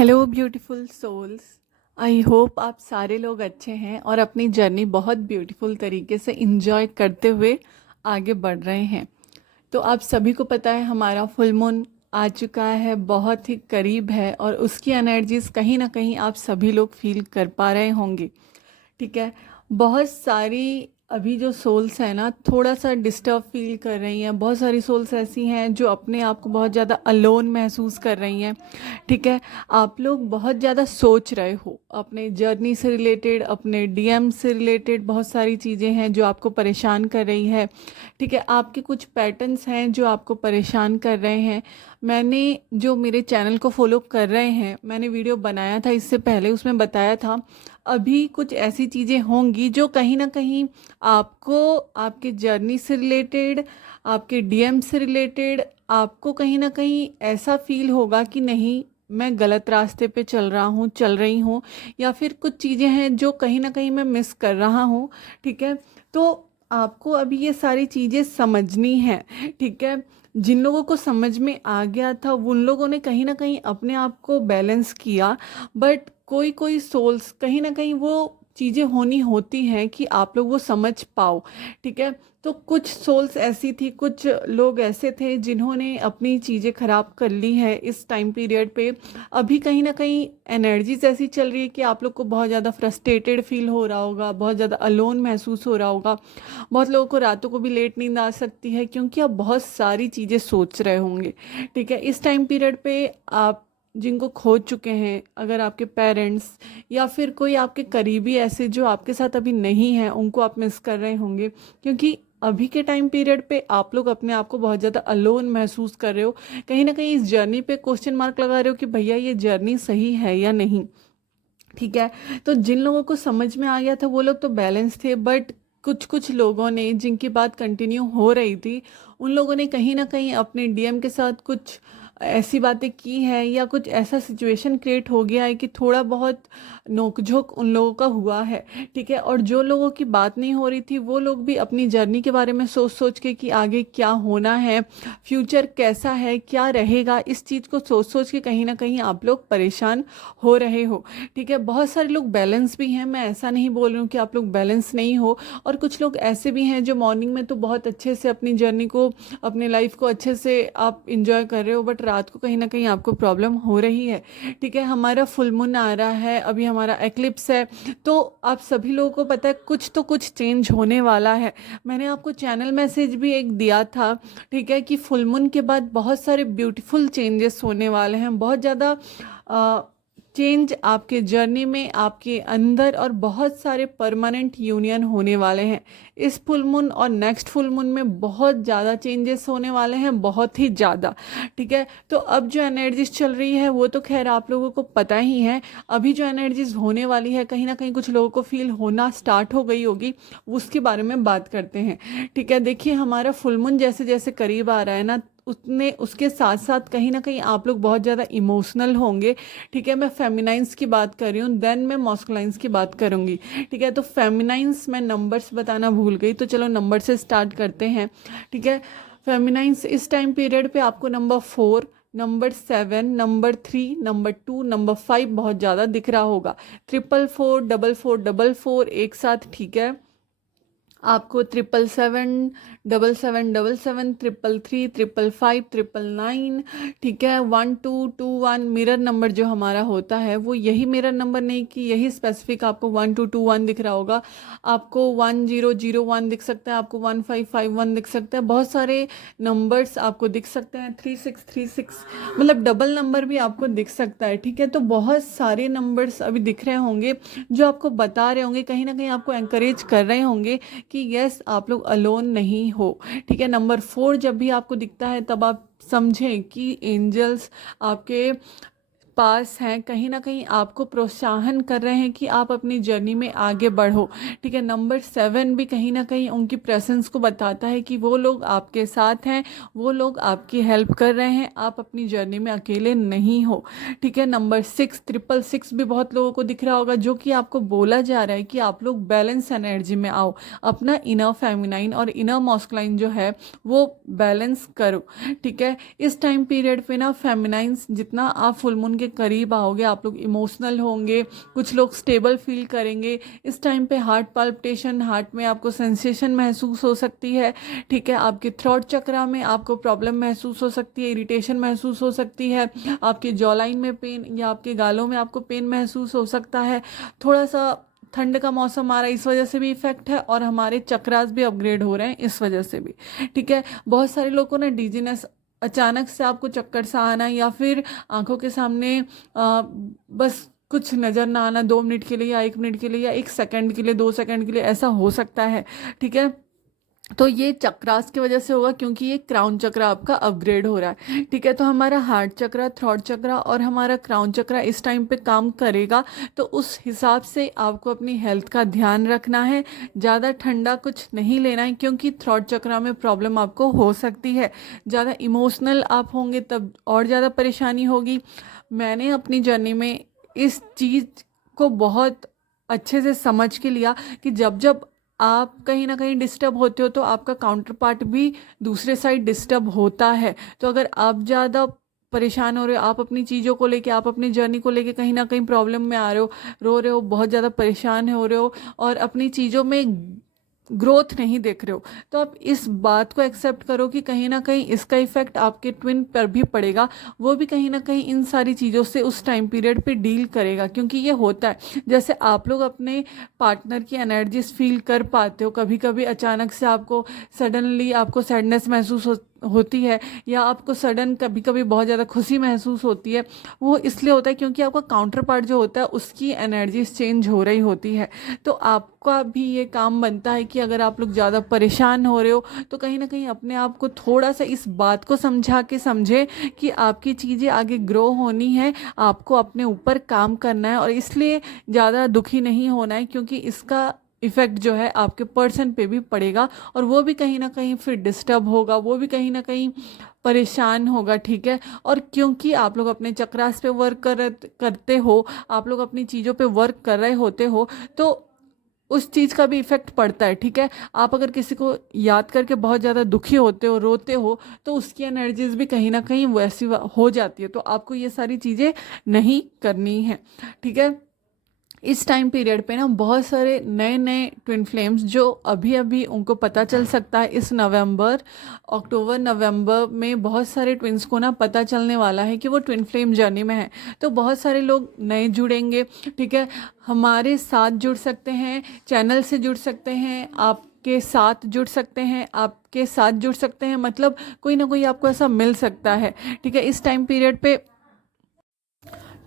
Hello beautiful souls. I hope आप सारे लोग अच्छे हैं और अपनी जर्नी बहुत ब्यूटीफुल तरीके से इंजॉय करते हुए आगे बढ़ रहे हैं। तो आप सभी को पता है हमारा फुल मून आ चुका है, बहुत ही करीब है और उसकी एनर्जीज कहीं ना कहीं आप सभी लोग फील कर पा रहे होंगे। ठीक है। बहुत सारी अभी जो सोल्स हैं ना थोड़ा सा डिस्टर्ब फील कर रही हैं। बहुत सारी सोल्स ऐसी हैं जो अपने आप को बहुत ज़्यादा अलोन महसूस कर रही हैं। ठीक है। आप लोग बहुत ज़्यादा सोच रहे हो अपने जर्नी से रिलेटेड, अपने डीएम से रिलेटेड। बहुत सारी चीज़ें हैं जो आपको परेशान कर रही है। ठीक है। आपके कुछ पैटर्न्स हैं जो आपको परेशान कर रहे हैं। मैंने जो मेरे चैनल को फॉलो कर रहे हैं, मैंने वीडियो बनाया था इससे पहले, उसमें बताया था अभी कुछ ऐसी चीज़ें होंगी जो कहीं ना कहीं आपको आपके जर्नी से रिलेटेड, आपके डीएम से रिलेटेड, आपको कहीं ना कहीं ऐसा फील होगा कि नहीं मैं गलत रास्ते पे चल रहा हूँ, चल रही हूँ, या फिर कुछ चीज़ें हैं जो कहीं ना कहीं मैं मिस कर रहा हूँ। ठीक है। तो आपको अभी ये सारी चीज़ें समझनी है। ठीक है। जिन लोगों को समझ में आ गया था उन लोगों ने कहीं ना कहीं अपने आप को बैलेंस किया। बट कोई कोई सोल्स कहीं ना कहीं वो चीज़ें होनी होती हैं कि आप लोग वो समझ पाओ। ठीक है। तो कुछ सोल्स ऐसी थी, कुछ लोग ऐसे थे जिन्होंने अपनी चीज़ें ख़राब कर ली है इस टाइम पीरियड पे। अभी कहीं ना कहीं एनर्जीज ऐसी चल रही है कि आप लोग को बहुत ज़्यादा फ्रस्ट्रेटेड फील हो रहा होगा, बहुत ज़्यादा अलोन महसूस हो रहा होगा। बहुत लोगों को रातों को भी लेट नींद आ सकती है क्योंकि आप बहुत सारी चीज़ें सोच रहे होंगे। ठीक है। इस टाइम पीरियड पे आप जिनको खो चुके हैं, अगर आपके पेरेंट्स या फिर कोई आपके करीबी ऐसे जो आपके साथ अभी नहीं है, उनको आप मिस कर रहे होंगे। क्योंकि अभी के टाइम पीरियड पे आप लोग अपने आप को बहुत ज़्यादा अलोन महसूस कर रहे हो। कहीं ना कहीं इस जर्नी पे क्वेश्चन मार्क लगा रहे हो कि भैया ये जर्नी सही है या नहीं। ठीक है। तो जिन लोगों को समझ में आ गया था वो लोग तो बैलेंस थे, बट कुछ कुछ लोगों ने जिनकी बात कंटिन्यू हो रही थी उन लोगों ने कहीं ना कहीं अपने डीएम के साथ कुछ ऐसी बातें की हैं या कुछ ऐसा सिचुएशन क्रिएट हो गया है कि थोड़ा बहुत नोकझोंक उन लोगों का हुआ है। ठीक है। और जो लोगों की बात नहीं हो रही थी वो लोग भी अपनी जर्नी के बारे में सोच सोच के कि आगे क्या होना है, फ्यूचर कैसा है, क्या रहेगा, इस चीज़ को सोच सोच के कहीं ना कहीं आप लोग परेशान हो रहे हो। ठीक है। बहुत सारे लोग बैलेंस भी हैं, मैं ऐसा नहीं बोल रही हूँ कि आप लोग बैलेंस नहीं हो। और कुछ लोग ऐसे भी हैं जो मॉर्निंग में तो बहुत अच्छे से अपनी जर्नी को, अपने लाइफ को अच्छे से आप इंजॉय कर रहे हो, बट रात को कहीं ना कहीं आपको प्रॉब्लम हो रही है। ठीक है। हमारा फुल मून आ रहा है, अभी हमारा एक्लिप्स है, तो आप सभी लोगों को पता है कुछ तो कुछ चेंज होने वाला है। मैंने आपको चैनल मैसेज भी एक दिया था। ठीक है। कि फुल मून के बाद बहुत सारे ब्यूटीफुल चेंजेस होने वाले हैं, बहुत ज़्यादा चेंज आपके जर्नी में, आपके अंदर, और बहुत सारे परमानेंट यूनियन होने वाले हैं इस फुल मून और नेक्स्ट फुल मून में। बहुत ज़्यादा चेंजेस होने वाले हैं, बहुत ही ज़्यादा। ठीक है। तो अब जो एनर्जीज चल रही है वो तो खैर आप लोगों को पता ही है। अभी जो एनर्जीज होने वाली है कहीं ना कहीं कुछ लोगों को फील होना स्टार्ट हो गई होगी, उसके बारे में बात करते हैं। ठीक है। देखिए हमारा फुल मून जैसे जैसे करीब आ रहा है ना, उसने उसके साथ साथ कहीं ना कहीं आप लोग बहुत ज़्यादा इमोशनल होंगे। ठीक है। मैं फेमिनाइंस की बात कर रही हूँ, देन मैं मॉस्कुलाइंस की बात करूँगी। ठीक है। तो फेमिनाइंस मैं नंबर्स बताना भूल गई, तो चलो नंबर से स्टार्ट करते हैं। ठीक है। फेमिनाइंस इस टाइम पीरियड पे आपको number 4, number 7, number 3, number 2, number 5 बहुत ज़्यादा दिख रहा होगा। 444, 4444 एक साथ। ठीक है। आपको 777, 7777, 333, 555, 999। ठीक है। 1221 मिरर नंबर जो हमारा होता है वो यही मिरर नंबर नहीं कि यही स्पेसिफिक आपको 1221 दिख रहा होगा। आपको 1001 दिख सकता है, आपको 1551 दिख सकता है, बहुत सारे नंबर्स आपको दिख सकते हैं। 3636 मतलब डबल नंबर भी आपको दिख सकता है। ठीक है। तो बहुत सारे नंबर्स अभी दिख रहे होंगे जो आपको बता रहे होंगे, कहीं ना कहीं आपको एंकरेज कर रहे होंगे कि यस आप लोग अलोन नहीं हो। ठीक है। नंबर 4 जब भी आपको दिखता है तब आप समझें कि एंजल्स आपके पास हैं, कहीं ना कहीं आपको प्रोत्साहन कर रहे हैं कि आप अपनी जर्नी में आगे बढ़ो। ठीक है। नंबर 7 भी कहीं ना कहीं उनकी प्रेजेंस को बताता है कि वो लोग आपके साथ हैं, वो लोग आपकी हेल्प कर रहे हैं, आप अपनी जर्नी में अकेले नहीं हो। ठीक है। नंबर 6, 666 भी बहुत लोगों को दिख रहा होगा, जो कि आपको बोला जा रहा है कि आप लोग बैलेंस एनर्जी में आओ, अपना इनर फेमिनाइन और इनर मॉस्कुलाइन जो है वो बैलेंस करो। ठीक है। इस टाइम पीरियड पे ना फेमिनाइंस जितना आप फुल मून के करीब आओगे, आप लोग इमोशनल होंगे, कुछ लोग स्टेबल फील करेंगे। इस टाइम पे हार्ट पाल्पिटेशन, हार्ट में आपको सेंसेशन महसूस हो सकती है, ठीक है। आपके थ्रोट चक्रा में आपको प्रॉब्लम महसूस हो सकती है, इरिटेशन महसूस हो सकती है, आपके जॉ लाइन में पेन या आपके गालों में आपको पेन महसूस हो सकता है। थोड़ा सा ठंड का मौसम आ रहा है, इस वजह से भी इफेक्ट है, और हमारे चक्रास भी अपग्रेड हो रहे हैं इस वजह से भी, ठीक है। बहुत सारे लोगों को ना डिजीनेस, अचानक से आपको चक्कर सा आना, या फिर आंखों के सामने बस कुछ नज़र ना आना 2 मिनट के लिए या 1 मिनट के लिए या 1 सेकंड के लिए, 2 सेकंड के लिए, ऐसा हो सकता है, ठीक है। तो ये चक्रास की वजह से होगा, क्योंकि ये क्राउन चक्र आपका अपग्रेड हो रहा है, ठीक है। तो हमारा हार्ट चक्र, थ्रोट चक्र और हमारा क्राउन चक्र इस टाइम पे काम करेगा, तो उस हिसाब से आपको अपनी हेल्थ का ध्यान रखना है। ज़्यादा ठंडा कुछ नहीं लेना है, क्योंकि थ्रोट चक्र में प्रॉब्लम आपको हो सकती है। ज़्यादा इमोशनल आप होंगे तब और ज़्यादा परेशानी होगी। मैंने अपनी जर्नी में इस चीज़ को बहुत अच्छे से समझ के लिया कि जब जब आप कहीं ना कहीं डिस्टर्ब होते हो तो आपका काउंटर पार्ट भी दूसरे साइड डिस्टर्ब होता है। तो अगर आप ज़्यादा परेशान हो रहे हो, आप अपनी चीज़ों को लेके, आप अपनी जर्नी को लेके कहीं ना कहीं प्रॉब्लम में आ रहे हो, रो रहे हो, बहुत ज़्यादा परेशान हो रहे हो और अपनी चीज़ों में ग्रोथ नहीं देख रहे हो, तो आप इस बात को एक्सेप्ट करो कि कहीं ना कहीं इसका इफेक्ट आपके ट्विन पर भी पड़ेगा। वो भी कहीं ना कहीं इन सारी चीज़ों से उस टाइम पीरियड पे डील करेगा, क्योंकि ये होता है। जैसे आप लोग अपने पार्टनर की एनर्जीज फील कर पाते हो, कभी कभी अचानक से आपको सडनली आपको सैडनेस महसूस होती है, या आपको सडन कभी कभी बहुत ज़्यादा खुशी महसूस होती है। वो इसलिए होता है क्योंकि आपका काउंटर पार्ट जो होता है उसकी एनर्जीज चेंज हो रही होती है। तो आपका भी ये काम बनता है कि अगर आप लोग ज़्यादा परेशान हो रहे हो तो कहीं ना कहीं अपने आप को थोड़ा सा इस बात को समझा के समझे कि आपकी चीज़ें आगे ग्रो होनी है, आपको अपने ऊपर काम करना है, और इसलिए ज़्यादा दुखी नहीं होना है, क्योंकि इसका इफ़ेक्ट जो है आपके पर्सन पे भी पड़ेगा, और वो भी कहीं ना कहीं फिर डिस्टर्ब होगा, वो भी कहीं ना कहीं परेशान होगा, ठीक है। और क्योंकि आप लोग अपने चक्रास पे वर्क करते हो, आप लोग अपनी चीज़ों पे वर्क कर रहे होते हो, तो उस चीज़ का भी इफ़ेक्ट पड़ता है, ठीक है। आप अगर किसी को याद करके बहुत ज़्यादा दुखी होते हो, रोते हो, तो उसकी एनर्जीज भी कहीं ना कहीं वैसी हो जाती है। तो आपको ये सारी चीज़ें नहीं करनी है, ठीक है। इस टाइम पीरियड पे ना बहुत सारे नए नए ट्विन फ्लेम्स जो अभी अभी उनको पता चल सकता है, इस नवंबर, अक्टूबर नवंबर में बहुत सारे ट्विन्स को ना पता चलने वाला है कि वो ट्विन फ्लेम जर्नी में है। तो बहुत सारे लोग नए जुड़ेंगे, ठीक है। हमारे साथ जुड़ सकते हैं, चैनल से जुड़ सकते हैं, आपके साथ जुड़ सकते हैं, आपके साथ जुड़ सकते हैं, मतलब कोई ना कोई आपको ऐसा मिल सकता है, ठीक है, इस टाइम पीरियड पे।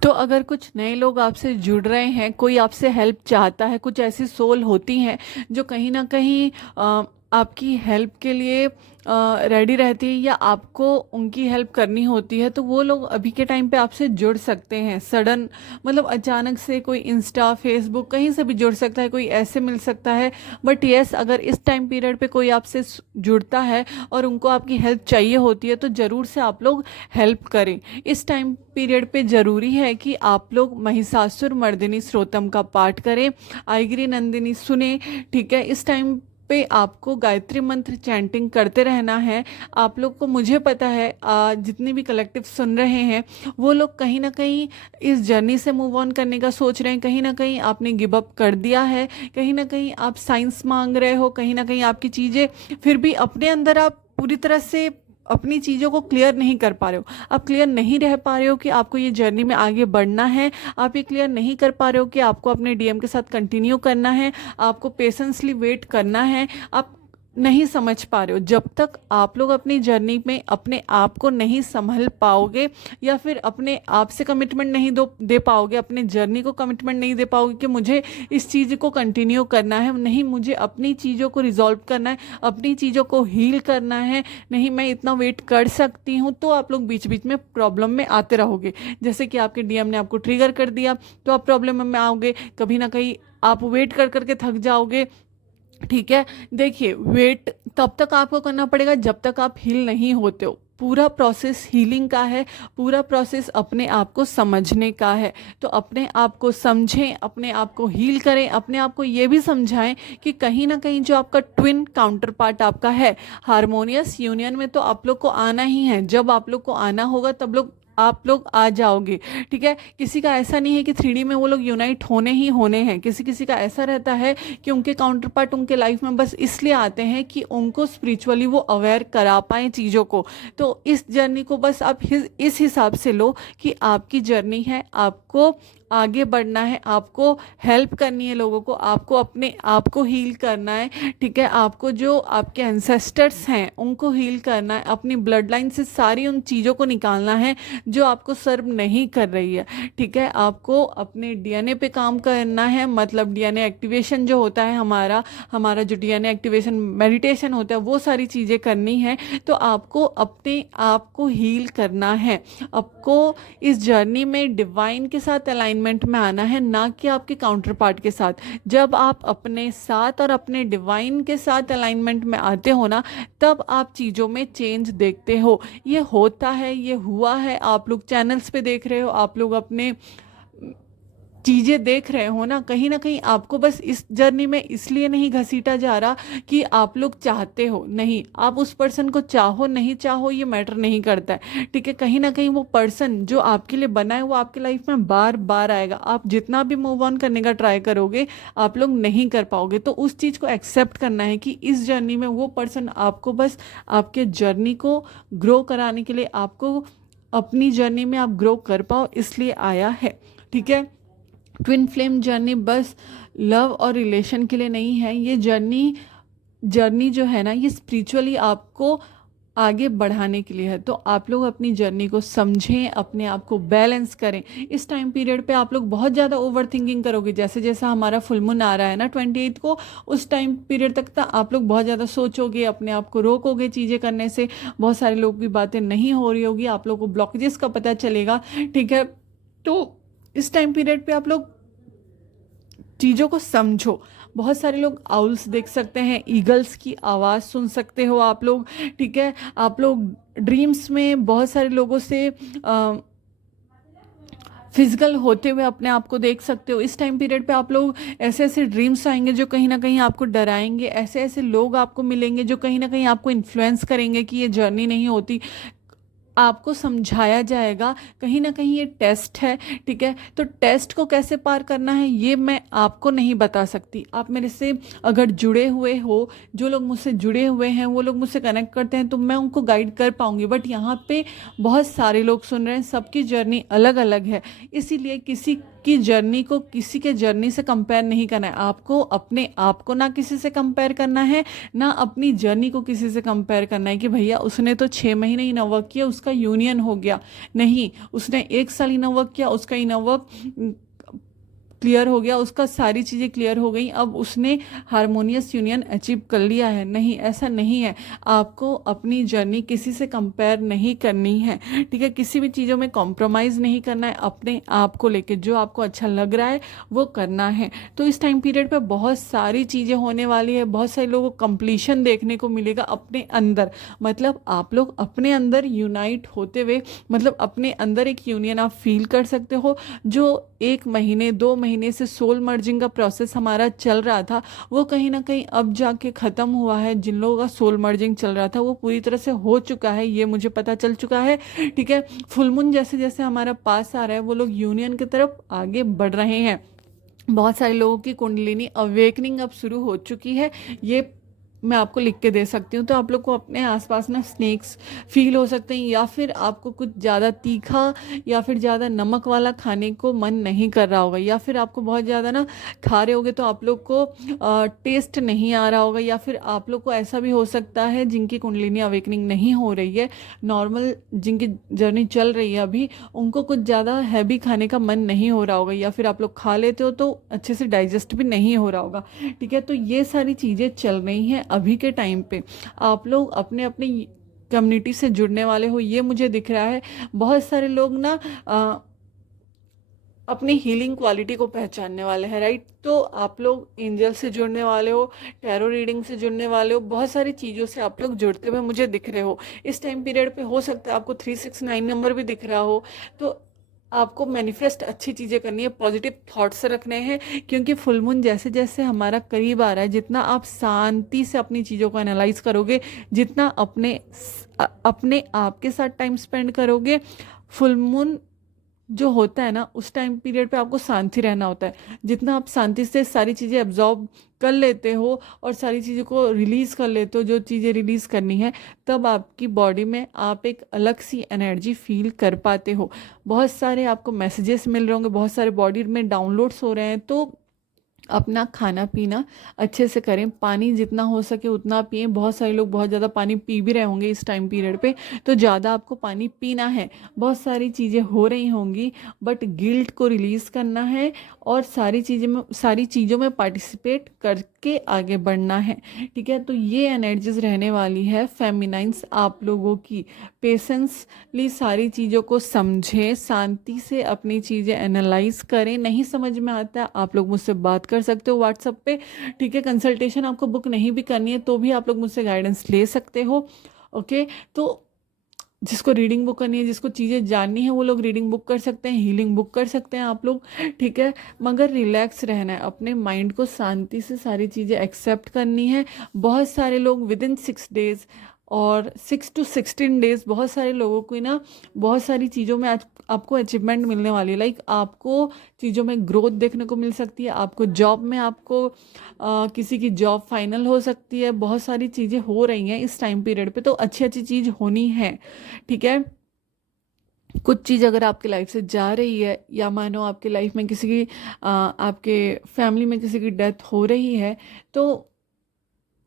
तो अगर कुछ नए लोग आपसे जुड़ रहे हैं, कोई आपसे हेल्प चाहता है, कुछ ऐसी सोल होती हैं जो कहीं ना कहीं आपकी हेल्प के लिए रेडी रहती है, या आपको उनकी हेल्प करनी होती है, तो वो लोग अभी के टाइम पे आपसे जुड़ सकते हैं। सडन मतलब अचानक से कोई इंस्टा, फेसबुक, कहीं से भी जुड़ सकता है, कोई ऐसे मिल सकता है। बट येस, अगर इस टाइम पीरियड पे कोई आपसे जुड़ता है और उनको आपकी हेल्प चाहिए होती है, तो ज़रूर से आप लोग हेल्प करें। इस टाइम पीरियड पे ज़रूरी है कि आप लोग महिषासुर मर्दिनी स्त्रोतम का पाठ करें, आइगिरी नंदिनी सुने, ठीक है। इस टाइम पे आपको गायत्री मंत्र चैंटिंग करते रहना है। आप लोग को, मुझे पता है, जितने भी कलेक्टिव सुन रहे हैं वो लोग कहीं ना कहीं इस जर्नी से मूव ऑन करने का सोच रहे हैं, कहीं ना कहीं आपने गिव अप कर दिया है, कहीं ना कहीं आप साइंस मांग रहे हो, कहीं ना कहीं आपकी चीज़ें फिर भी अपने अंदर आप पूरी तरह से अपनी चीज़ों को क्लियर नहीं कर पा रहे हो। आप क्लियर नहीं रह पा रहे हो कि आपको ये जर्नी में आगे बढ़ना है, आप ये क्लियर नहीं कर पा रहे हो कि आपको अपने डीएम के साथ कंटिन्यू करना है, आपको पेशेंसली वेट करना है, आप नहीं समझ पा रहे हो। जब तक आप लोग अपनी जर्नी में अपने आप को नहीं संभल पाओगे, या फिर अपने आप से कमिटमेंट नहीं दे पाओगे, अपने जर्नी को कमिटमेंट नहीं दे पाओगे कि मुझे इस चीज़ को कंटिन्यू करना है, नहीं मुझे अपनी चीज़ों को रिजॉल्व करना है, अपनी चीज़ों को हील करना है, नहीं मैं इतना वेट कर सकती हूँ, तो आप लोग बीच बीच में प्रॉब्लम में आते रहोगे। जैसे कि आपके डीएम ने आपको ट्रिगर कर दिया तो आप प्रॉब्लम में आओगे, कभी ना कहीं आप वेट कर करके थक जाओगे, ठीक है। देखिए, वेट तब तक आपको करना पड़ेगा जब तक आप हील नहीं होते हो। पूरा प्रोसेस हीलिंग का है, पूरा प्रोसेस अपने आप को समझने का है। तो अपने आप को समझें, अपने आप को हील करें, अपने आप को ये भी समझाएं कि कहीं ना कहीं जो आपका ट्विन काउंटर पार्ट आपका है, हारमोनियस यूनियन में तो आप लोग को आना ही है। जब आप लोग को आना होगा तब लोग आप लोग आ जाओगे। ठीक है, किसी का ऐसा नहीं है कि 3D में वो लोग यूनाइट होने ही होने हैं। किसी किसी का ऐसा रहता है कि उनके काउंटर पार्ट उनके लाइफ में बस इसलिए आते हैं कि उनको स्पिरिचुअली वो अवेयर करा पाएँ चीज़ों को। तो इस जर्नी को बस आप इस हिसाब से लो कि आपकी जर्नी है, आपको आगे बढ़ना है, आपको हेल्प करनी है लोगों को, आपको अपने आप को हील करना है। ठीक है, आपको जो आपके एंसेस्टर्स हैं उनको हील करना है, अपनी ब्लड लाइन से सारी उन चीज़ों को निकालना है जो आपको सर्व नहीं कर रही है। ठीक है, आपको अपने डीएनए पे काम करना है, मतलब डीएनए एक्टिवेशन जो होता है हमारा हमारा जो डीएनए एक्टिवेशन मेडिटेशन होता है वो सारी चीज़ें करनी है। तो आपको अपने आप को हील करना है, आपको इस जर्नी में डिवाइन के साथ अलाइनमेंट में आना है, ना कि आपके काउंटर पार्ट के साथ। जब आप अपने साथ और अपने डिवाइन के साथ अलाइनमेंट में आते हो ना, तब आप चीज़ों में चेंज देखते हो। ये होता है, ये हुआ है, आप लोग चैनल्स पे देख रहे हो, आप लोग अपने चीज़ें देख रहे हो ना कहीं आपको बस इस जर्नी में इसलिए नहीं घसीटा जा रहा कि आप लोग चाहते हो, नहीं, आप उस पर्सन को चाहो नहीं चाहो ये मैटर नहीं करता है। ठीक है, कहीं ना कहीं वो पर्सन जो आपके लिए बना है वो आपके लाइफ में बार बार आएगा। आप जितना भी मूव ऑन करने का ट्राई करोगे आप लोग नहीं कर पाओगे। तो उस चीज़ को एक्सेप्ट करना है कि इस जर्नी में वो पर्सन आपको बस आपके जर्नी को ग्रो कराने के लिए, आपको अपनी जर्नी में आप ग्रो कर पाओ इसलिए आया है। ठीक है, ट्विन फ्लेम जर्नी बस लव और रिलेशन के लिए नहीं है। ये जर्नी जर्नी जो है ना, ये स्पिरिचुअली आपको आगे बढ़ाने के लिए है। तो आप लोग अपनी जर्नी को समझें, अपने आप को बैलेंस करें। इस टाइम पीरियड पे आप लोग बहुत ज़्यादा ओवर थिंकिंग करोगे। जैसे जैसा हमारा फुल मून आ रहा है ना 28 को, उस टाइम पीरियड तक आप लोग बहुत ज़्यादा सोचोगे, अपने आप को रोकोगे चीज़ें करने से, बहुत सारे लोगों की बातें नहीं हो रही होगी, आप लोगों को ब्लॉकेजेस का पता चलेगा। ठीक है, तो इस टाइम पीरियड पे आप लोग चीज़ों को समझो। बहुत सारे लोग आउल्स देख सकते हैं, ईगल्स की आवाज़ सुन सकते हो आप लोग। ठीक है, आप लोग ड्रीम्स में बहुत सारे लोगों से फिजिकल होते हुए अपने आप को देख सकते हो। इस टाइम पीरियड पे आप लोग ऐसे ऐसे ड्रीम्स आएंगे जो कहीं ना कहीं आपको डराएंगे, ऐसे ऐसे लोग आपको मिलेंगे जो कहीं ना कहीं आपको इन्फ्लुएंस करेंगे कि ये जर्नी नहीं होती। आपको समझाया जाएगा, कहीं ना कहीं ये टेस्ट है। ठीक है, तो टेस्ट को कैसे पार करना है ये मैं आपको नहीं बता सकती। आप मेरे से अगर जुड़े हुए हो, जो लोग मुझसे जुड़े हुए हैं वो लोग मुझसे कनेक्ट करते हैं तो मैं उनको गाइड कर पाऊंगी। बट यहाँ पे बहुत सारे लोग सुन रहे हैं, सबकी जर्नी अलग अलग है, इसीलिए किसी की जर्नी को किसी के जर्नी से कंपेयर नहीं करना है। आपको अपने आप को ना किसी से कंपेयर करना है, ना अपनी जर्नी को किसी से कंपेयर करना है कि भैया उसने तो 6 महीने इनर वर्क किया उसका यूनियन हो गया। नहीं, उसने 1 साल इनर वर्क किया उसका इनर वर्क क्लियर हो गया, उसका सारी चीज़ें क्लियर हो गई, अब उसने हारमोनियस यूनियन अचीव कर लिया है। नहीं, ऐसा नहीं है। आपको अपनी जर्नी किसी से कंपेयर नहीं करनी है। ठीक है, किसी भी चीज़ों में कॉम्प्रोमाइज़ नहीं करना है, अपने आप को लेके जो आपको अच्छा लग रहा है वो करना है। तो इस टाइम पीरियड पे बहुत सारी चीज़ें होने वाली है, बहुत सारे लोगों को कंप्लीशन देखने को मिलेगा अपने अंदर। मतलब आप लोग अपने अंदर यूनाइट होते हुए, मतलब अपने अंदर एक यूनियन आप फील कर सकते हो। जो 1 महीने 2 महीने से सोल मर्जिंग का प्रोसेस हमारा चल रहा था वो कहीं ना कहीं अब जाके ख़त्म हुआ है। जिन लोगों का सोल मर्जिंग चल रहा था वो पूरी तरह से हो चुका है, ये मुझे पता चल चुका है। ठीक है, फुल मून जैसे जैसे हमारा पास आ रहा है वो लोग यूनियन की तरफ आगे बढ़ रहे हैं। बहुत सारे लोगों की कुंडलिनी अवेकनिंग अब शुरू हो चुकी है, ये मैं आपको लिख के दे सकती हूँ। तो आप लोग को अपने आसपास ना स्नेक्स फील हो सकते हैं, या फिर आपको कुछ ज़्यादा तीखा या फिर ज़्यादा नमक वाला खाने को मन नहीं कर रहा होगा, या फिर आपको बहुत ज़्यादा ना खा रहे होगे तो आप लोग को टेस्ट नहीं आ रहा होगा, या फिर आप लोग को ऐसा भी हो सकता है जिनकी कुंडलिनी अवेकनिंग नहीं हो रही है, नॉर्मल जिनकी जर्नी चल रही है अभी, उनको कुछ ज़्यादा हैवी खाने का मन नहीं हो रहा होगा, या फिर आप लोग खा लेते हो तो अच्छे से डाइजेस्ट भी नहीं हो रहा होगा। ठीक है, तो ये सारी चीज़ें चल रही हैं अभी के टाइम पे। आप लोग अपने अपनी कम्युनिटी से जुड़ने वाले हो, ये मुझे दिख रहा है। बहुत सारे लोग ना अपनी हीलिंग क्वालिटी को पहचानने वाले हैं, राइट। तो आप लोग एंजल से जुड़ने वाले हो, टैरो रीडिंग से जुड़ने वाले हो, बहुत सारी चीज़ों से आप लोग जुड़ते हुए मुझे दिख रहे हो। इस टाइम पीरियड पे हो सकता है आपको 369 नंबर भी दिख रहा हो। तो आपको मैनिफेस्ट अच्छी चीज़ें करनी है, पॉजिटिव थॉट्स रखने हैं, क्योंकि फुल मून जैसे जैसे हमारा करीब आ रहा है, जितना आप शांति से अपनी चीज़ों को एनालाइज करोगे, जितना अपने आप के साथ टाइम स्पेंड करोगे, फुल मून जो होता है ना, उस टाइम पीरियड पे आपको शांति रहना होता है। जितना आप शांति से सारी चीज़ें एब्जॉर्ब कर लेते हो और सारी चीज़ों को रिलीज़ कर लेते हो, जो चीज़ें रिलीज़ करनी है, तब आपकी बॉडी में आप एक अलग सी एनर्जी फील कर पाते हो। बहुत सारे आपको मैसेजेस मिल रहे होंगे, बहुत सारे बॉडी में डाउनलोड्स हो रहे हैं। तो अपना खाना पीना अच्छे से करें, पानी जितना हो सके उतना पिएं। बहुत सारे लोग बहुत ज़्यादा पानी पी भी रहे होंगे इस टाइम पीरियड पे, तो ज़्यादा आपको पानी पीना है। बहुत सारी चीज़ें हो रही होंगी, बट गिल्ट को रिलीज़ करना है और सारी चीज़ों में पार्टिसिपेट करके आगे बढ़ना है। ठीक है, तो ये एनर्जीज रहने वाली है फेमिनाइंस आप लोगों की। पेशेंसली सारी चीज़ों को समझें, शांति से अपनी चीज़ें एनालाइज करें। नहीं समझ में आता आप लोग मुझसे बात कर सकते हो व्हाट्सएप पे। ठीक है, कंसल्टेशन आपको बुक नहीं भी करनी है तो भी आप लोग मुझसे गाइडेंस ले सकते हो। ओके, तो जिसको रीडिंग बुक करनी है, जिसको चीज़ें जाननी है, वो लोग रीडिंग बुक कर सकते हैं, हीलिंग बुक कर सकते हैं आप लोग। ठीक है, मगर रिलैक्स रहना है, अपने माइंड को शांति से सारी चीज़ें एक्सेप्ट करनी है। बहुत सारे लोग विद इन 6 डेज और 6 to 16 डेज, बहुत सारे लोगों को ना बहुत सारी चीज़ों में आज आपको अचीवमेंट मिलने वाली है। लाइक आपको चीज़ों में ग्रोथ देखने को मिल सकती है, आपको जॉब में आपको किसी की जॉब फाइनल हो सकती है। बहुत सारी चीज़ें हो रही हैं इस टाइम पीरियड पे, तो अच्छी अच्छी चीज़ होनी है। ठीक है, कुछ चीज़ अगर आपकी लाइफ से जा रही है, या मानो आपकी लाइफ में किसी की आपके फैमिली में किसी की डेथ हो रही है, तो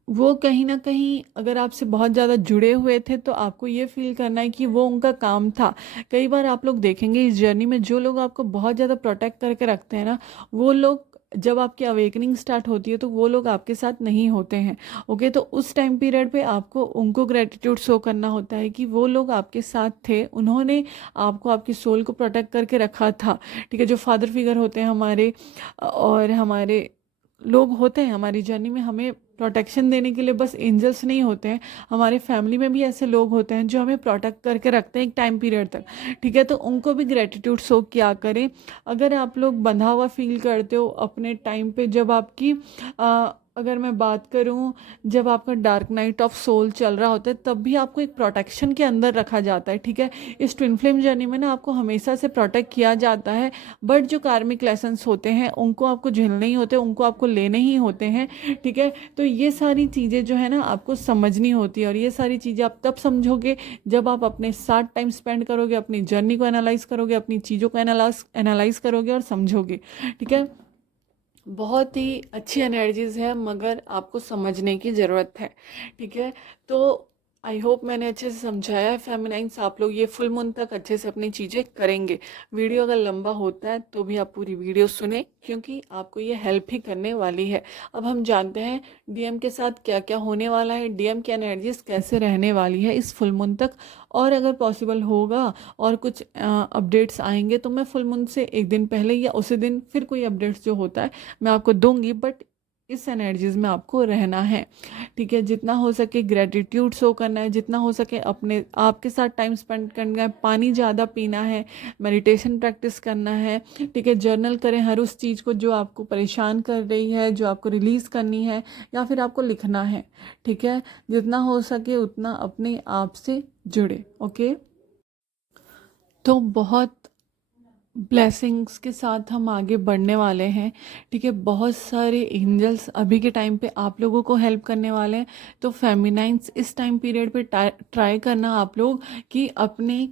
वो कहीं ना कहीं अगर आपसे बहुत ज़्यादा जुड़े हुए थे, तो आपको ये फील करना है कि वो उनका काम था। कई बार आप लोग देखेंगे इस जर्नी में, जो लोग आपको बहुत ज़्यादा प्रोटेक्ट करके रखते हैं ना, वो लोग जब आपकी अवेकनिंग स्टार्ट होती है तो वो लोग आपके साथ नहीं होते हैं। ओके, तो उस टाइम पीरियड पे आपको उनको ग्रेटिट्यूड शो करना होता है कि वो लोग आपके साथ थे, उन्होंने आपको आपकी सोल को प्रोटेक्ट करके रखा था। ठीक है, जो फादर फिगर होते हैं हमारे, और हमारे लोग होते हैं हमारी जर्नी में, हमें प्रोटेक्शन देने के लिए बस एंजल्स नहीं होते हैं। हमारे फैमिली में भी ऐसे लोग होते हैं जो हमें प्रोटेक्ट करके रखते हैं एक टाइम पीरियड तक। ठीक है, तो उनको भी ग्रेटिट्यूड शो किया करें। अगर आप लोग बंधा हुआ फील करते हो अपने टाइम पे, जब आपकी अगर मैं बात करूं, जब आपका डार्क नाइट ऑफ सोल चल रहा होता है, तब भी आपको एक प्रोटेक्शन के अंदर रखा जाता है। ठीक है, इस ट्विन फ्लेम जर्नी में ना आपको हमेशा से प्रोटेक्ट किया जाता है, बट जो कार्मिक लेसन्स होते हैं उनको आपको झेलने ही होते हैं, उनको आपको लेने ही होते हैं। ठीक है, तो ये सारी चीज़ें जो है ना आपको समझनी होती है, और ये सारी चीज़ें आप तब समझोगे जब आप अपने साथ टाइम स्पेंड करोगे, अपनी जर्नी को एनालाइज करोगे, अपनी चीज़ों को एनालाइज करोगे और समझोगे। ठीक है, बहुत ही अच्छी एनर्जीज है, मगर आपको समझने की ज़रूरत है। ठीक है, तो आई होप मैंने अच्छे से समझाया है। फेमिनाइंस आप लोग ये फुल मून तक अच्छे से अपनी चीज़ें करेंगे। वीडियो अगर लंबा होता है तो भी आप पूरी वीडियो सुने, क्योंकि आपको ये हेल्प ही करने वाली है। अब हम जानते हैं डीएम के साथ क्या क्या होने वाला है, डीएम की एनर्जीज कैसे रहने वाली है इस फुल मून तक। और अगर पॉसिबल होगा और कुछ अपडेट्स आएंगे, तो मैं फुल मून से एक दिन पहले या उसी दिन फिर कोई अपडेट्स जो होता है मैं आपको दूंगी। बट इस एनर्जीज में आपको रहना है। ठीक है, जितना हो सके ग्रेटिट्यूड शो करना है, जितना हो सके अपने आपके साथ टाइम स्पेंड करना है, पानी ज़्यादा पीना है, मेडिटेशन प्रैक्टिस करना है। ठीक है, जर्नल करें हर उस चीज़ को जो आपको परेशान कर रही है, जो आपको रिलीज़ करनी है, या फिर आपको लिखना है। ठीक है, जितना हो सके उतना अपने आप से जुड़े। ओके, तो बहुत ब्लेसिंग्स के साथ हम आगे बढ़ने वाले हैं। ठीक है, बहुत सारे एंजल्स अभी के टाइम पे आप लोगों को हेल्प करने वाले हैं। तो फेमिनाइंस इस टाइम पीरियड पे ट्राई करना आप लोग कि अपने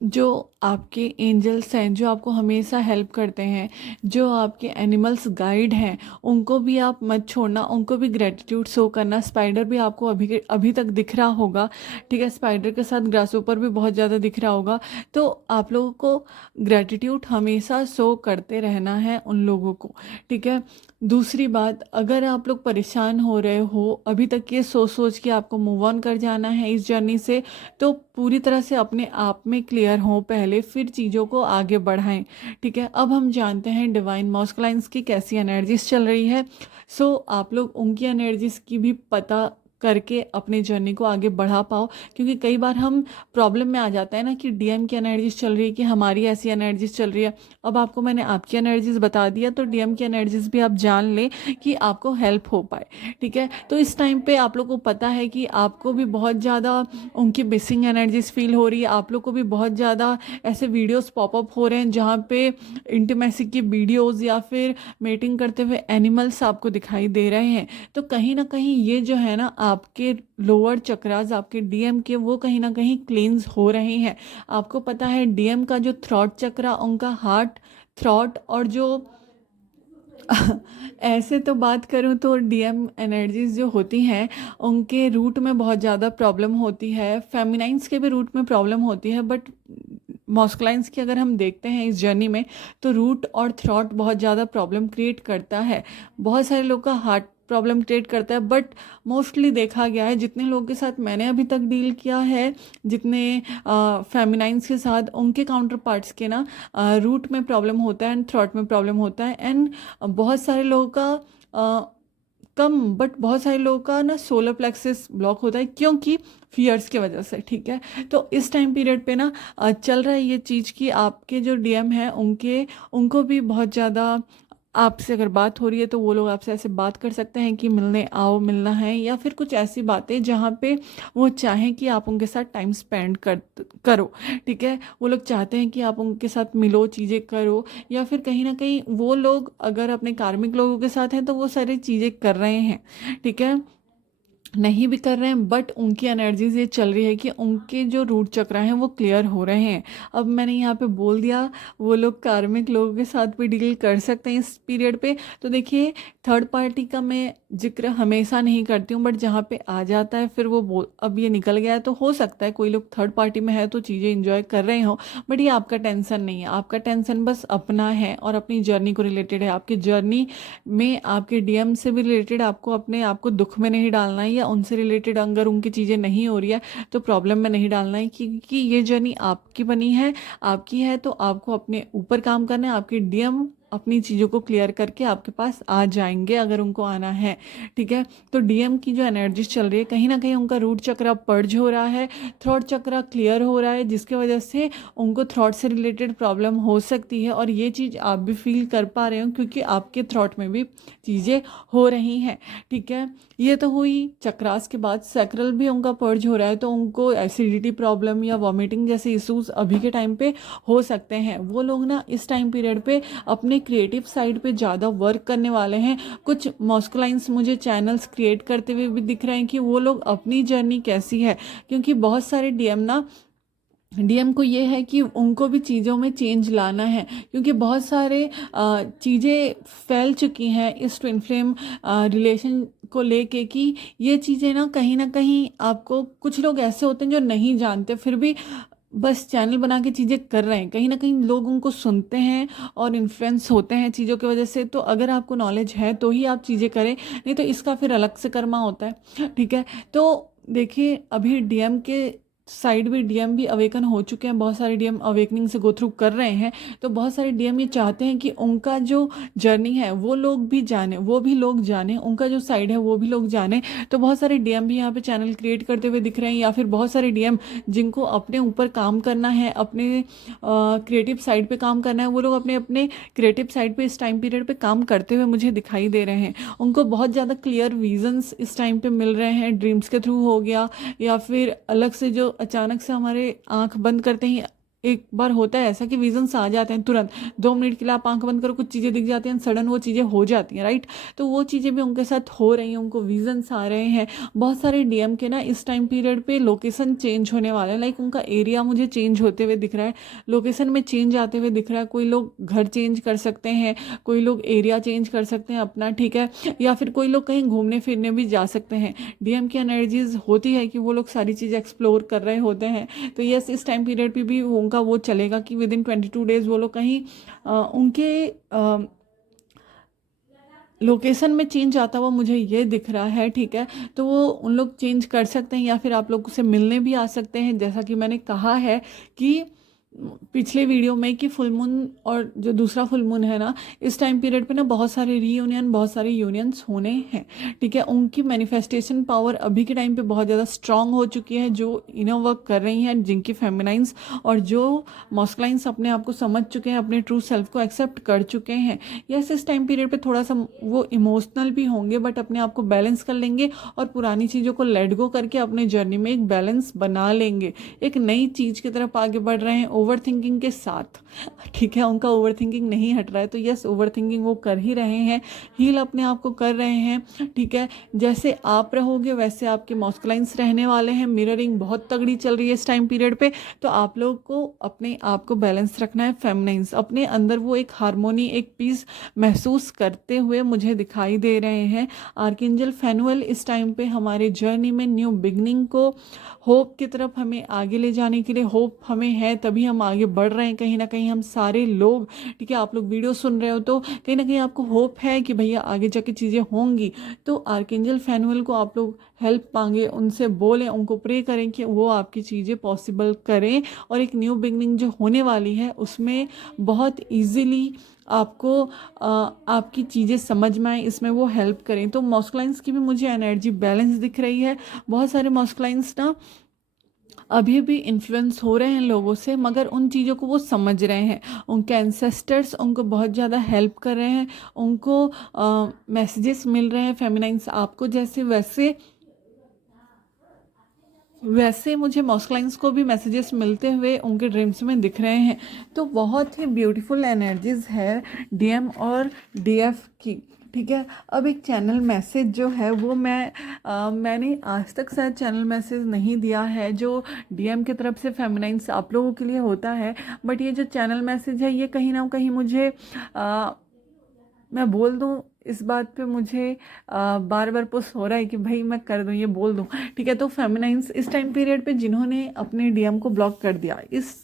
जो आपके एंजल्स हैं, जो आपको हमेशा हेल्प करते हैं, जो आपके एनिमल्स गाइड हैं, उनको भी आप मत छोड़ना, उनको भी ग्रेटिट्यूड शो करना। स्पाइडर भी आपको अभी तक दिख रहा होगा। ठीक है, स्पाइडर के साथ ग्रासहोपर भी बहुत ज़्यादा दिख रहा होगा। तो आप लोगों को ग्रेटिट्यूड हमेशा शो करते रहना है उन लोगों को। ठीक है, दूसरी बात, अगर आप लोग परेशान हो रहे हो अभी तक ये सोच सोच के आपको मूव ऑन कर जाना है इस जर्नी से, तो पूरी तरह से अपने आप में क्लियर हो पहले, फिर चीज़ों को आगे बढ़ाएं। ठीक है, अब हम जानते हैं डिवाइन मॉस्कुलाइंस की कैसी एनर्जीज चल रही है। सो आप लोग उनकी एनर्जीज की भी पता करके अपनी जर्नी को आगे बढ़ा पाओ। क्योंकि कई बार हम प्रॉब्लम में आ जाता है ना कि डीएम की एनर्जीज चल रही है, कि हमारी ऐसी एनर्जीज चल रही है। अब आपको मैंने आपकी एनर्जीज बता दिया, तो डीएम की एनर्जीज भी आप जान लें कि आपको हेल्प हो पाए। ठीक है, तो इस टाइम पे आप लोग को पता है कि आपको भी बहुत ज़्यादा उनकी मिसिंग एनर्जीज फील हो रही है। आप लोग को भी बहुत ज़्यादा ऐसे वीडियोस पॉपअप हो रहे हैं जहाँ पे इंटीमेसी की वीडियोस या फिर मेटिंग करते हुए एनिमल्स आपको दिखाई दे रहे हैं। तो कहीं ना कहीं ये जो है ना, आपके लोअर चक्रास, आपके डीएम के, वो कहीं ना कहीं क्लींस हो रहे हैं। आपको पता है डीएम का जो थ्रॉट चक्रा, उनका हार्ट थ्रॉट, और जो ऐसे तो बात करूं तो डीएम एनर्जीज जो होती हैं उनके रूट में बहुत ज़्यादा प्रॉब्लम होती है। फेमिनाइंस के भी रूट में प्रॉब्लम होती है, बट मॉस्कुलाइंस की अगर हम देखते हैं इस जर्नी में, तो रूट और थ्रॉट बहुत ज़्यादा प्रॉब्लम क्रिएट करता है। बहुत सारे लोग का हार्ट प्रॉब्लम क्रिएट करता है, बट मोस्टली देखा गया है, जितने लोगों के साथ मैंने अभी तक डील किया है, जितने फेमिनाइंस के साथ, उनके काउंटर पार्ट्स के ना रूट में प्रॉब्लम होता है एंड थ्रॉट में प्रॉब्लम होता है। एंड बहुत सारे लोगों का कम, बट बहुत सारे लोगों का ना सोलर प्लेक्सस ब्लॉक होता है, क्योंकि फियर्स की वजह से। ठीक है, तो इस टाइम पीरियड पे ना चल रहा है ये चीज़ कि आपके जो डीएम है उनको भी बहुत ज़्यादा आपसे अगर बात हो रही है तो वो लोग आपसे ऐसे बात कर सकते हैं कि मिलने आओ, मिलना है, या फिर कुछ ऐसी बातें जहाँ पे वो चाहें कि आप उनके साथ टाइम स्पेंड करो। ठीक है, वो लोग चाहते हैं कि आप उनके साथ मिलो, चीज़ें करो, या फिर कहीं ना कहीं वो लोग अगर अपने कार्मिक लोगों के साथ हैं तो वो सारी चीज़ें कर रहे हैं। ठीक है, नहीं भी कर रहे हैं, बट उनकी एनर्जीज ये चल रही है कि उनके जो रूट चक्र हैं वो क्लियर हो रहे हैं। अब मैंने यहाँ पे बोल दिया वो लोग कार्मिक लोगों के साथ भी डील कर सकते हैं इस पीरियड पे। तो देखिए, थर्ड पार्टी का मैं जिक्र हमेशा नहीं करती हूँ, बट जहाँ पे आ जाता है फिर वो बोल, अब ये निकल गया है तो हो सकता है कोई लोग थर्ड पार्टी में है तो चीज़ें इंजॉय कर रहे हो, बट ये आपका टेंशन नहीं है। आपका टेंशन बस अपना है और अपनी जर्नी को रिलेटेड है। आपकी जर्नी में आपके डीएम से भी रिलेटेड आपको अपने आप को दुख में नहीं डालना है, या उनसे रिलेटेड अगर उनकी चीज़ें नहीं हो रही है तो प्रॉब्लम में नहीं डालना है, क्योंकि ये जर्नी आपकी बनी है, आपकी है, तो आपको अपने ऊपर काम करना है। आपके डीएम अपनी चीज़ों को क्लियर करके आपके पास आ जाएंगे अगर उनको आना है। ठीक है, तो डीएम की जो एनर्जी चल रही है, कहीं ना कहीं उनका रूट चक्र पर्ज हो रहा है, थ्रॉट चक्र क्लियर हो रहा है, जिसकी वजह से उनको थ्रॉट से रिलेटेड प्रॉब्लम हो सकती है। और ये चीज़ आप भी फील कर पा रहे हो क्योंकि आपके थ्रॉट में भी चीज़ें हो रही हैं। ठीक है, ये तो हुई चक्रास के बाद। सैक्रल भी उनका पर्ज हो रहा है, तो उनको एसिडिटी प्रॉब्लम या वॉमिटिंग जैसे इश्यूज अभी के टाइम पे हो सकते हैं। वो लोग ना इस टाइम पीरियड पे अपने क्रिएटिव साइड पे ज़्यादा वर्क करने वाले हैं। कुछ मॉस्कुलाइंस मुझे चैनल्स क्रिएट करते हुए भी दिख रहे हैं कि वो लोग अपनी जर्नी कैसी है, क्योंकि बहुत सारे डीएम ना, डीएम को ये है कि उनको भी चीज़ों में चेंज लाना है, क्योंकि बहुत सारे चीज़ें फैल चुकी हैं इस ट्विन फ्लेम रिलेशन को लेके, कि ये चीज़ें ना कहीं आपको, कुछ लोग ऐसे होते हैं जो नहीं जानते फिर भी बस चैनल बना के चीज़ें कर रहे हैं। कहीं ना कहीं लोग उनको सुनते हैं और इन्फ्लुएंस होते हैं चीज़ों की वजह से। तो अगर आपको नॉलेज है तो ही आप चीज़ें करें, नहीं तो इसका फिर अलग से कर्मा होता है। ठीक है, तो देखिए अभी डीएम के साइड भी डीएम भी अवेकन हो चुके हैं, बहुत सारे डीएम अवेकनिंग से गो थ्रू कर रहे हैं। तो बहुत सारे डीएम ये चाहते हैं कि उनका जो जर्नी है वो लोग भी जाने, वो भी लोग जाने, उनका जो साइड है वो भी लोग जाने। तो बहुत सारे डीएम भी यहाँ पे चैनल क्रिएट करते हुए दिख रहे हैं, या फिर बहुत सारे डीएम जिनको अपने ऊपर काम करना है, अपने क्रिएटिव साइड पे काम करना है, वो लोग अपने अपने क्रिएटिव साइड पे इस टाइम पीरियड पे काम करते हुए मुझे दिखाई दे रहे हैं। उनको बहुत ज़्यादा क्लियर विजन्स इस टाइम पे मिल रहे हैं, ड्रीम्स के थ्रू हो गया, या फिर अलग से जो अचानक से हमारे आंख बंद करते ही एक बार होता है ऐसा कि विजन्स आ जाते हैं तुरंत, 2 मिनट के लिए आप आंख बंद करो, कुछ चीज़ें दिख जाती हैं, सडन वो चीज़ें हो जाती हैं, राइट। तो वो चीज़ें भी उनके साथ हो रही हैं, उनको विजन्स आ रहे हैं। बहुत सारे डीएम के ना इस टाइम पीरियड पे लोकेशन चेंज होने वाला है, लाइक उनका एरिया मुझे चेंज होते हुए दिख रहा है, लोकेशन में चेंज आते हुए दिख रहा है। कोई लोग घर चेंज कर सकते हैं, कोई लोग एरिया चेंज कर सकते हैं अपना, ठीक है, या फिर कोई लोग कहीं घूमने फिरने भी जा सकते हैं। डीएम की एनर्जीज होती है कि वो लोग सारी चीज़ें एक्सप्लोर कर रहे होते हैं। तो यस, इस टाइम पीरियड पे भी उनका वो चलेगा कि विद इन 22 डेज वो लोग कहीं उनके लोकेशन में चेंज आता हुआ मुझे ये दिख रहा है। ठीक है, तो वो उन लोग चेंज कर सकते हैं, या फिर आप लोग से मिलने भी आ सकते हैं। जैसा कि मैंने कहा है कि पिछले वीडियो में कि फुल मून और जो दूसरा फुल मून है ना, इस टाइम पीरियड पे ना बहुत सारे रीयूनियन, बहुत सारे यूनियंस होने हैं। ठीक है, उनकी मैनिफेस्टेशन पावर अभी के टाइम पे बहुत ज़्यादा स्ट्रांग हो चुकी है, जो इनर वर्क कर रही हैं, जिनकी फेमिनाइंस और जो मॉस्कुलाइंस अपने आप को समझ चुके हैं, अपने ट्रू सेल्फ को एक्सेप्ट कर चुके हैं। यस, इस टाइम पीरियड पे थोड़ा सा वो इमोशनल भी होंगे, बट अपने आप को बैलेंस कर लेंगे और पुरानी चीज़ों को लेट गो करके अपने जर्नी में एक बैलेंस बना लेंगे, एक नई चीज़ की तरफ आगे बढ़ रहे हैं ओवर थिंकिंग के साथ। ठीक है, उनका ओवर थिंकिंग नहीं हट रहा है, तो यस, ओवर थिंकिंग वो कर ही रहे हैं, हील अपने आप को कर रहे हैं। ठीक है, जैसे आप रहोगे वैसे आपके मॉस्कुलाइंस रहने वाले हैं। मिररिंग बहुत तगड़ी चल रही है इस टाइम पीरियड पे, तो आप लोग को अपने आप को बैलेंस रखना है। फेमिनाइंस अपने अंदर वो एक हारमोनी, एक पीस महसूस करते हुए मुझे दिखाई दे रहे हैं। आर्कएंजल फैनुअल इस टाइम पे हमारे जर्नी में न्यू बिगनिंग को, होप की तरफ हमें आगे ले जाने के लिए, होप हमें है तभी हम आगे बढ़ रहे हैं। कहीं ना कहीं हम सारे लोग, ठीक है, आप लोग वीडियो सुन रहे हो तो कहीं ना कहीं आपको होप है कि भैया आगे जाके चीज़ें होंगी। तो आर्कएंजल फैनुअल को आप लोग हेल्प मांगे, उनसे बोलें, उनको प्रे करें कि वो आपकी चीज़ें पॉसिबल करें, और एक न्यू बिगनिंग जो होने वाली है उसमें बहुत ईजीली आपको आपकी चीज़ें समझ में आए, इसमें वो हेल्प करें। तो मॉस्कुलाइंस की भी मुझे एनर्जी बैलेंस दिख रही है। बहुत सारे मॉस्कुलाइंस ना अभी भी इन्फ्लुएंस हो रहे हैं लोगों से, मगर उन चीज़ों को वो समझ रहे हैं, उनके एंसेस्टर्स उनको बहुत ज़्यादा हेल्प कर रहे हैं, उनको मैसेजेस मिल रहे हैं फेमिनाइंस आपको जैसे, वैसे वैसे मुझे मॉस्कुलाइंस को भी मैसेजेस मिलते हुए उनके ड्रीम्स में दिख रहे हैं। तो बहुत ही ब्यूटीफुल एनर्जीज है डीएम और डीएफ की। ठीक है, अब एक चैनल मैसेज जो है वो मैंने आज तक शायद चैनल मैसेज नहीं दिया है जो डीएम की तरफ से फेमिनाइंस आप लोगों के लिए होता है। बट ये जो चैनल मैसेज है ये कहीं ना कहीं मुझे मैं बोल दूँ, इस बात पे मुझे बार बार पुश हो रहा है कि भाई मैं कर दूँ, ये बोल दूँ। ठीक है, तो फेमिनाइंस इस टाइम पीरियड पे जिन्होंने अपने डीएम को ब्लॉक कर दिया, इस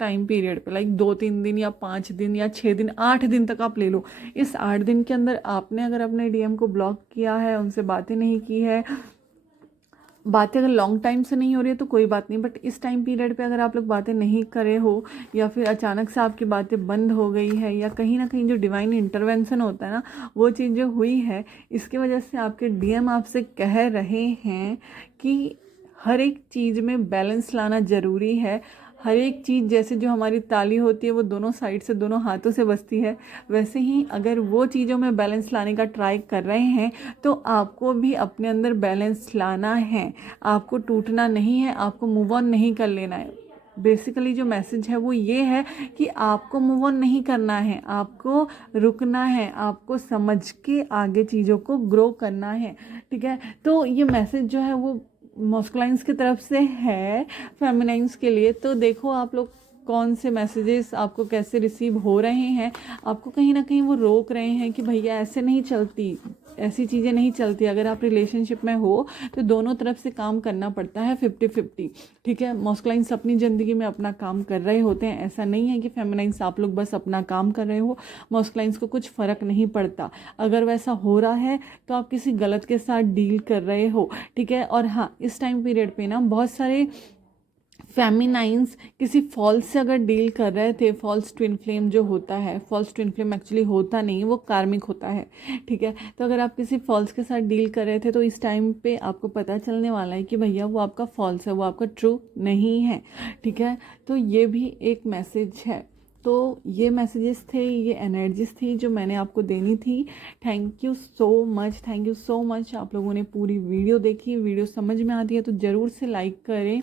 टाइम पीरियड पे लाइक 2-3 दिन या 5 दिन या 6 दिन, 8 दिन तक आप ले लो, इस 8 दिन के अंदर आपने अगर अपने डीएम को ब्लॉक किया है, उनसे बातें नहीं की है, बातें अगर लॉन्ग टाइम से नहीं हो रही है तो कोई बात नहीं, बट इस टाइम पीरियड पे अगर आप लोग बातें नहीं करे हो, या फिर अचानक से आपकी बातें बंद हो गई है, या कहीं ना कहीं जो डिवाइन इंटरवेंशन होता है ना वो चीज़ जो हुई है, इसकी वजह से आपके डीएम आपसे कह रहे हैं कि हर एक चीज़ में बैलेंस लाना ज़रूरी है। हर एक चीज़, जैसे जो हमारी ताली होती है वो दोनों साइड से, दोनों हाथों से बजती है, वैसे ही अगर वो चीज़ों में बैलेंस लाने का ट्राई कर रहे हैं तो आपको भी अपने अंदर बैलेंस लाना है। आपको टूटना नहीं है, आपको मूव ऑन नहीं कर लेना है। बेसिकली जो मैसेज है वो ये है कि आपको मूव ऑन नहीं करना है, आपको रुकना है, आपको समझ के आगे चीज़ों को ग्रो करना है। ठीक है, तो ये मैसेज जो है वो मॉस्कुलाइंस की तरफ से है फेमिनाइंस के लिए। तो देखो आप लोग कौन से मैसेजेस आपको कैसे रिसीव हो रहे हैं। आपको कहीं ना कहीं वो रोक रहे हैं कि भैया ऐसे नहीं चलती, ऐसी चीज़ें नहीं चलती। अगर आप रिलेशनशिप में हो तो दोनों तरफ से काम करना पड़ता है, 50-50। ठीक है, मॉस्कुलाइंस अपनी ज़िंदगी में अपना काम कर रहे होते हैं, ऐसा नहीं है कि फेमिनाइंस आप लोग बस अपना काम कर रहे हो, मॉस्कुलाइंस को कुछ फ़र्क नहीं पड़ता। अगर वैसा हो रहा है तो आप किसी गलत के साथ डील कर रहे हो। ठीक है, और हाँ, इस टाइम पीरियड पे ना बहुत सारे फेमिनाइंस किसी फॉल्स से अगर डील कर रहे थे, फॉल्स ट्विन फ्लेम जो होता है, फॉल्स ट्विन फ्लेम एक्चुअली होता नहीं, वो कार्मिक होता है। ठीक है, तो अगर आप किसी फॉल्स के साथ डील कर रहे थे तो इस टाइम पे आपको पता चलने वाला है कि भैया वो आपका फॉल्स है, वो आपका ट्रू नहीं है। ठीक है, तो ये भी एक मैसेज है। तो ये मैसेजेस थे, ये एनर्जीज थी जो मैंने आपको देनी थी। Thank you so much, thank you so much. आप लोगों ने पूरी वीडियो देखी, वीडियो समझ में आती है तो ज़रूर से लाइक करें।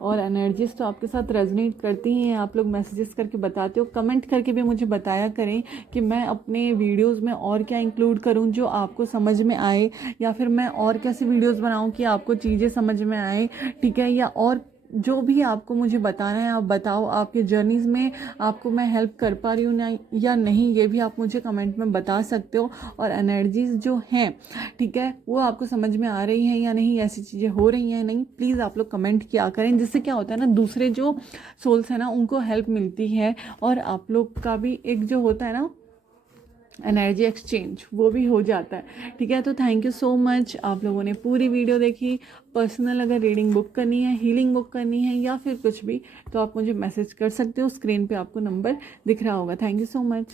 और एनर्जीज तो आपके साथ रेजोनेट करती हैं, आप लोग मैसेजेस करके बताते हो, कमेंट करके भी मुझे बताया करें कि मैं अपने वीडियोस में और क्या इंक्लूड करूं जो आपको समझ में आए, या फिर मैं और कैसे वीडियोस बनाऊं कि आपको चीज़ें समझ में आए। ठीक है, या और जो भी आपको मुझे बताना है आप बताओ, आपके जर्नीज़ में आपको मैं हेल्प कर पा रही हूँ ना या नहीं, ये भी आप मुझे कमेंट में बता सकते हो। और एनर्जीज़ जो हैं, ठीक है, वो आपको समझ में आ रही हैं या नहीं, ऐसी चीज़ें हो रही हैं नहीं, प्लीज़ आप लोग कमेंट किया करें, जिससे क्या होता है ना दूसरे जो सोल्स हैं ना उनको हेल्प मिलती है, और आप लोग का भी एक जो होता है ना एनर्जी एक्सचेंज वो भी हो जाता है। ठीक है, तो थैंक यू सो मच, आप लोगों ने पूरी वीडियो देखी। पर्सनल अगर रीडिंग बुक करनी है, हीलिंग बुक करनी है या फिर कुछ भी, तो आप मुझे मैसेज कर सकते हो। स्क्रीन पे आपको नंबर दिख रहा होगा। Thank you so much.